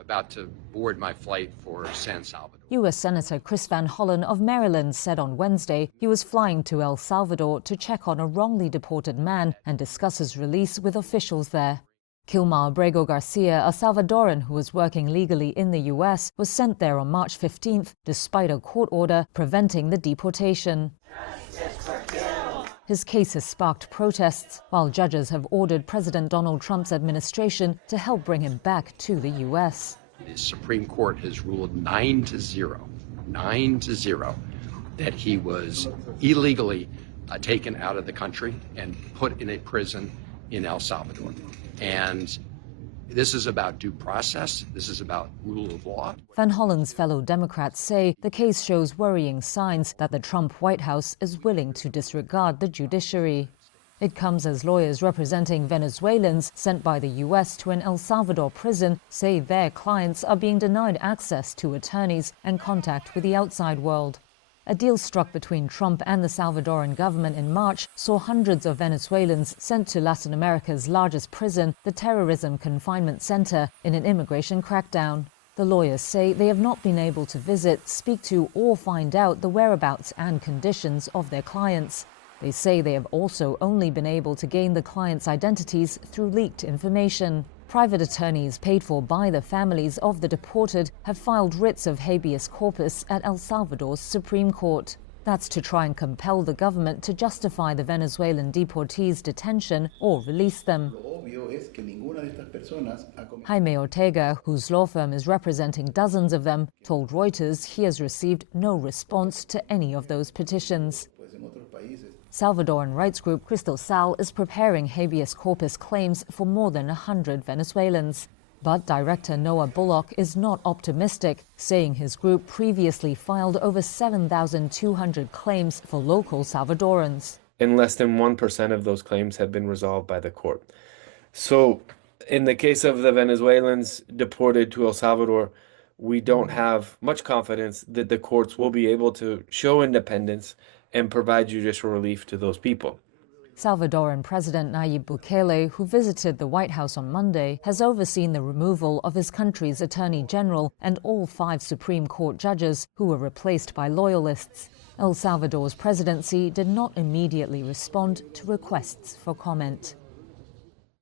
about to board my flight for San Salvador. U.S. Senator Chris Van Hollen of Maryland said on Wednesday he was flying to El Salvador to check on a wrongly deported man and discuss his release with officials there. Kilmar Abrego Garcia, a Salvadoran who was working legally in the U.S., was sent there on March 15th despite a court order preventing the deportation. His case has sparked protests, while judges have ordered President Donald Trump's administration to help bring him back to the U.S. The Supreme Court has ruled 9-0, that he was illegally taken out of the country and put in a prison in El Salvador. And this is about due process. This is about rule of law. Van Hollen's fellow Democrats say the case shows worrying signs that the Trump White House is willing to disregard the judiciary. It comes as lawyers representing Venezuelans sent by the U.S. to an El Salvador prison say their clients are being denied access to attorneys and contact with the outside world. A deal struck between Trump and the Salvadoran government in March saw hundreds of Venezuelans sent to Latin America's largest prison, the Terrorism Confinement Center, in an immigration crackdown. The lawyers say they have not been able to visit, speak to, or find out the whereabouts and conditions of their clients. They say they have also only been able to gain the clients' identities through leaked information. Private attorneys paid for by the families of the deported have filed writs of habeas corpus at El Salvador's Supreme Court. That's to try and compel the government to justify the Venezuelan deportees' detention or release them. Jaime Ortega, whose law firm is representing dozens of them, told Reuters he has received no response to any of those petitions. Salvadoran rights group Crystal Sal is preparing habeas corpus claims for more than 100 Venezuelans. But director Noah Bullock is not optimistic, saying his group previously filed over 7,200 claims for local Salvadorans. And less than 1% of those claims have been resolved by the court. So in the case of the Venezuelans deported to El Salvador, we don't have much confidence that the courts will be able to show independence and provide judicial relief to those people. Salvadoran President Nayib Bukele, who visited the White House on Monday, has overseen the removal of his country's Attorney General and all 5 Supreme Court judges who were replaced by loyalists. El Salvador's presidency did not immediately respond to requests for comment.